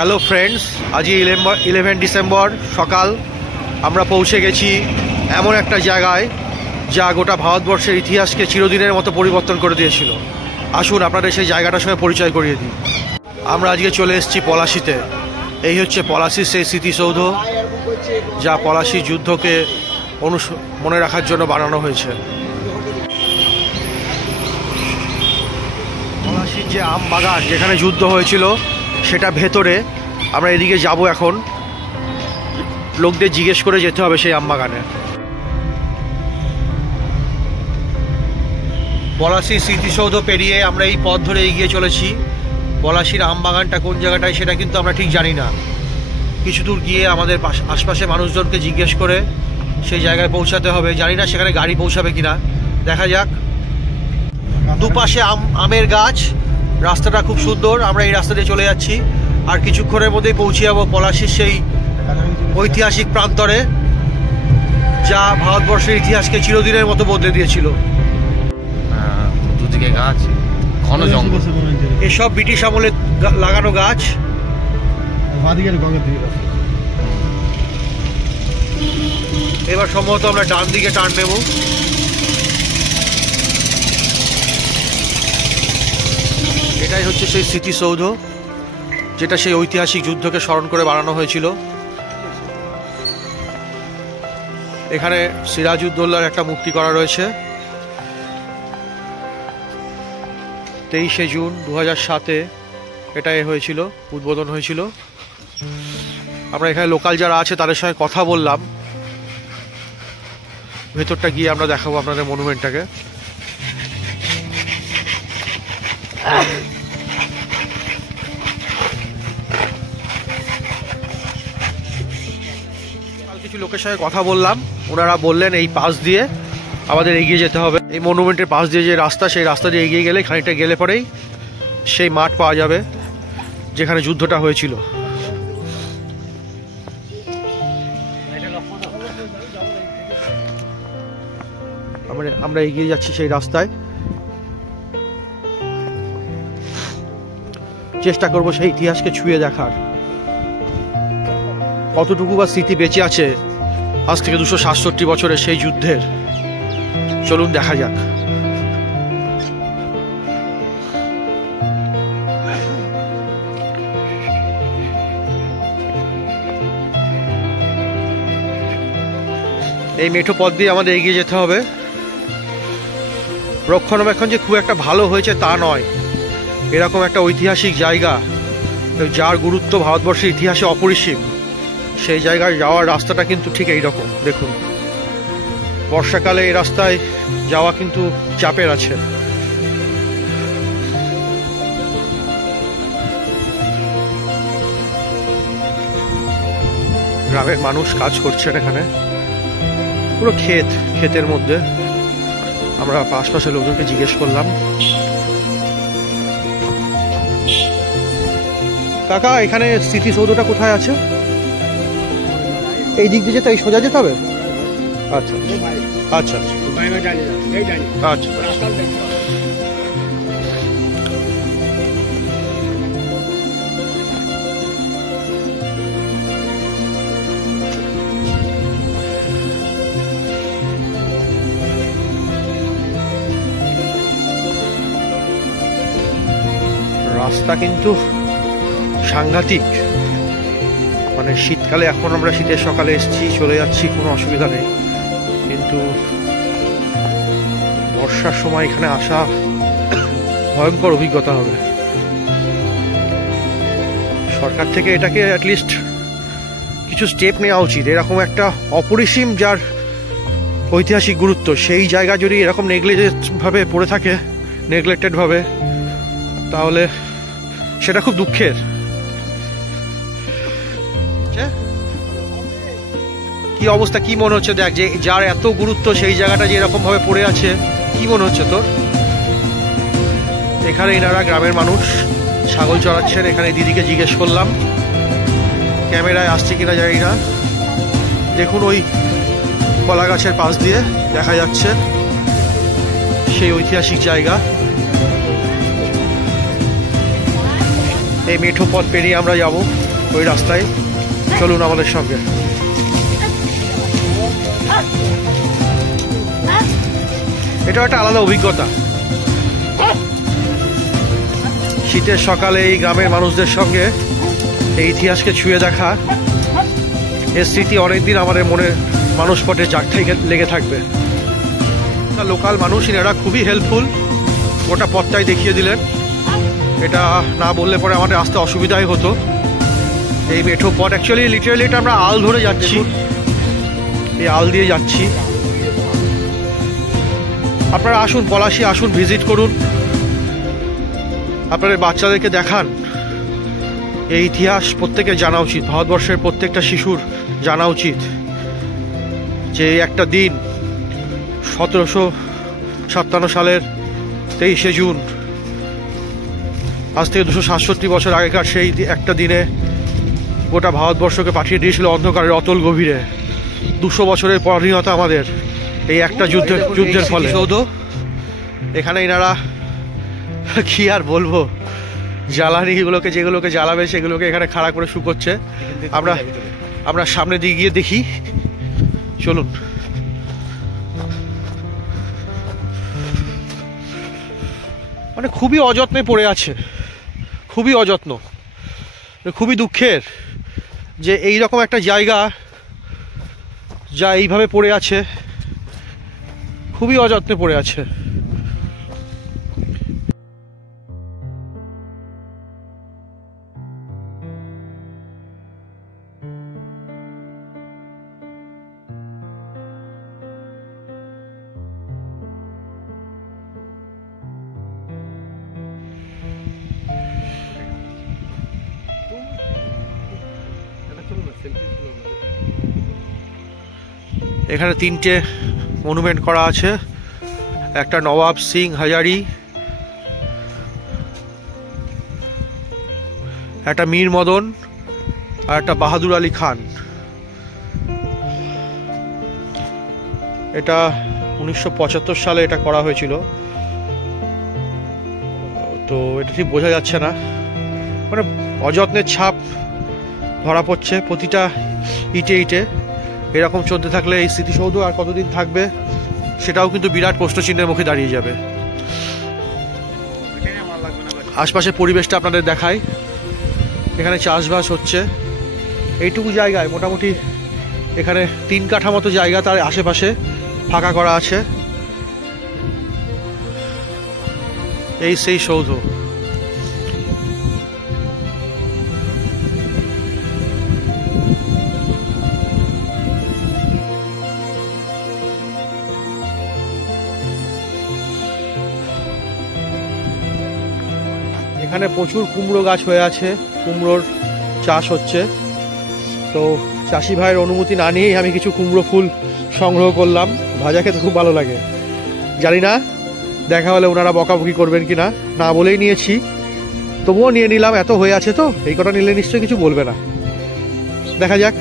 Hello friends, আজকে 11 December সকাল আমরা পৌঁছে গেছি এমন একটা জায়গায় যা গোটা ভারতবর্ষের ইতিহাসকে চিরদিনের মতো পরিবর্তন করে দিয়েছিল। আসুন আপনাদের সেই জায়গাটার সঙ্গে পরিচয় করিয়ে দিই। আমরা আজকে চলে এসেছি পলাশিতে। এই হচ্ছে পলাশির সেই স্মৃতিসৌধ, যা পলাশি যুদ্ধকে মনে রাখার জন্য বানানো হয়েছে। পলাশির যে আম বাগান যেখানে যুদ্ধ হয়েছিল সেটা ভেতরে, আমরা এদিকে যাব। এখন লোকদের জিজ্ঞেস করে যেতে হবে সেই আম বাগানে। পলাশির স্মৃতিসৌধ পেরিয়ে আমরা এই পথ ধরে এগিয়ে চলেছি। পলাশির আম বাগানটা কোন জায়গাটায় সেটা কিন্তু আমরা ঠিক জানি না। কিছু দূর গিয়ে আমাদের আশপাশে মানুষজনকে জিজ্ঞেস করে সেই জায়গায় পৌঁছাতে হবে। জানি না সেখানে গাড়ি পৌঁছাবে কিনা, দেখা যাক। দুপাশে আমের গাছ, রাস্তাটা খুব সুন্দর। আমরা এই রাস্তা দিয়ে চলে যাচ্ছি, আর কিছুক্ষণের মধ্যেই পৌঁছে যাবো পলাশির সেই ঐতিহাসিক প্রান্তরে, যা ভারতবর্ষের ইতিহাসকে চিরদিনের মতো বদলে দিয়েছিল। দুদিকে গাছ, ঘন জঙ্গল। এসব ব্রিটিশ আমলে লাগানো গাছ। এবার সম্ভবত আমরা ডান দিকে টার্ন নেব। এটাই হচ্ছে সেই স্মৃতিসৌধ, যেটা সেই ঐতিহাসিক যুদ্ধকে স্মরণ করে বানানো হয়েছিল। এখানে সিরাজউদ্দৌলার একটা মূর্তি করা রয়েছে। 23শে জুন 2007-এ এটা হয়েছিল, উদ্বোধন হয়েছিল। আমরা এখানে লোকাল যারা আছে তাদের সঙ্গে কথা বললাম। ভেতরটা গিয়ে আমরা দেখাবো আপনাদের মনুমেন্টটাকে। কিছু লোকের সঙ্গে কথা বললাম, ওনারা বললেন এই পাশ দিয়ে আমাদের এগিয়ে যেতে হবে। এই মনুমেন্টের পাশ দিয়ে যে রাস্তা, সেই রাস্তা দিয়ে এগিয়ে গেলে, খানিকটা গেলে পরেই সেই মাঠ পাওয়া যাবে যেখানে যুদ্ধটা হয়েছিল। আমরা এগিয়ে যাচ্ছি সেই রাস্তায়। চেষ্টা করব সেই ইতিহাসকে ছুঁয়ে দেখার। কতটুকু বা স্মৃতি বেঁচে আছে আজ থেকে 267 বছরের সেই যুদ্ধের। চলুন দেখা যাক। এই মেঠো পথ দিয়ে আমাদের এগিয়ে যেতে হবে। রক্ষণাবেক্ষণ যে খুব একটা ভালো হয়েছে তা নয়। এরকম একটা ঐতিহাসিক জায়গা, যার গুরুত্ব ভারতবর্ষের ইতিহাসে অপরিসীম, সেই জায়গায় যাওয়ার রাস্তাটা কিন্তু ঠিক এইরকম। দেখুন, বর্ষাকালে এই রাস্তায় যাওয়া কিন্তু চাপের আছে। গ্রামের মানুষ কাজ করছেন এখানে, পুরো ক্ষেতের মধ্যে। আমরা আশপাশের লোকজনকে জিজ্ঞেস করলাম। কাকা, এখানে স্মৃতিসৌধটা কোথায় আছে? এই দিক দিয়ে যেতে, এই সোজা যেতে হবে? আচ্ছা আচ্ছা আচ্ছা। রাস্তা কিন্তু সাংঘাতিক। মানে শীতকালে, এখন আমরা শীতের সকালে এসেছি, চলে যাচ্ছি, কোনো অসুবিধা নেই। কিন্তু বর্ষার সময় এখানে আসা ভয়ঙ্কর অভিজ্ঞতা হবে। সরকার থেকে এটাকে অ্যাটলিস্ট কিছু স্টেপ নেওয়া উচিত। এরকম একটা অপরিসীম যার ঐতিহাসিক গুরুত্ব, সেই জায়গা যদি এরকম নেগলেক্টেড পড়ে থাকে, নেগলেক্টেডভাবে, তাহলে সেটা খুব দুঃখের। কি অবস্থা, কি মনে হচ্ছে? দেখ, যে যার এত গুরুত্ব সেই জায়গাটা যে এরকম ভাবে পড়ে আছে, কি মনে হচ্ছে তোর? এখানে এনারা গ্রামের মানুষ ছাগল চড়াচ্ছেন। এখানে দিদিকে জিজ্ঞেস করলাম, ক্যামেরায় আসছে কিনা জানি না। দেখুন, ওই কলা গাছের পাশ দিয়ে দেখা যাচ্ছে সেই ঐতিহাসিক জায়গা। এই মেঠো পথ পেরিয়ে আমরা যাব। ওই রাস্তায়। চলুন আমাদের সঙ্গে। এটা একটা আলাদা অভিজ্ঞতা। শীতের সকালে এই গ্রামের মানুষদের সঙ্গে এই ইতিহাসকে ছুঁয়ে দেখা, এর স্মৃতি অনেকদিন আমাদের মনে মানুষপটে জাগটাই লেগে থাকবে। লোকাল মানুষ এরা খুবই হেল্পফুল, গোটা পথটাই দেখিয়ে দিলেন। এটা না বললে পরে আমাদের আসতে অসুবিধাই হতো। এই মেঠো পথ অ্যাকচুয়ালি লিটারালি এটা আমরা আল ধরে যাচ্ছি, এই আল দিয়ে যাচ্ছি। আপনারা আসুন পলাশী, আসুন ভিজিট করুন, আপনাদের বাচ্চাদেরকে দেখান। এই ইতিহাস প্রত্যেকের জানা উচিত, ভারতবর্ষের প্রত্যেকটা শিশুর জানা উচিত যে একটা দিন 1757 সালের 23শে জুন, আজ থেকে 267 বছর আগেকার সেই একটা দিনে গোটা ভারতবর্ষকে পাঠিয়ে দিয়েছিল অন্ধকারের অতল গভীরে। 200 বছরের পরাধীনতা আমাদের এই একটা যুদ্ধের ফলে। এখানে এনারা কি আর বলবো, জ্বালানিগুলোকে যেগুলোকে জ্বালাবে সেগুলোকে এখানে খাড়া করে শুকোচ্ছে। আমরা সামনের দিকে গিয়ে দেখি, চলুন। মানে খুবই অযত্নে পড়ে আছে, খুবই অযত্ন, খুবই দুঃখের যে এই রকম একটা জায়গা যা এইভাবে পড়ে আছে, খুবই অযত্নে পড়ে আছে। এখানে 3টে মনুমেন্ট করা আছে, একটা নবাব সিং হাজারি, একটা মীর মদন আর একটা বাহাদুর আলী খান। এটা 1975 সালে এটা করা হয়েছিল। তো এটা ঠিক বোঝা যাচ্ছে না, মানে অযত্নের ছাপ ধরা পড়ছে প্রতিটা ইটে ইটে। এরকম চলতে থাকলে এই স্মৃতিসৌধ আর কতদিন থাকবে সেটাও কিন্তু বিরাট প্রশ্নচিহ্নের মুখে দাঁড়িয়ে যাবে। আশপাশের পরিবেশটা আপনাদের দেখায়। এখানে চাষবাস হচ্ছে এইটুকু জায়গায়, মোটামুটি এখানে 3 কাঠা মতো জায়গা তার আশেপাশে ফাঁকা করা আছে। এই সেই সৌধ। এখানে প্রচুর কুমড়ো গাছ হয়ে আছে, কুমড়োর চাষ হচ্ছে। তো চাষি ভাইয়ের অনুমতি না নিয়েই আমি কিছু কুমড়ো ফুল সংগ্রহ করলাম, ভাজা খেতে খুব ভালো লাগে। জানি না দেখা হলে ওনারা বকাবকি করবেন কিনা, না বলেই নিয়েছি, তবুও নিয়ে নিলাম। এত হয়ে আছে তো এই কটা নিলে নিশ্চয়ই কিছু বলবে না, দেখা যাক।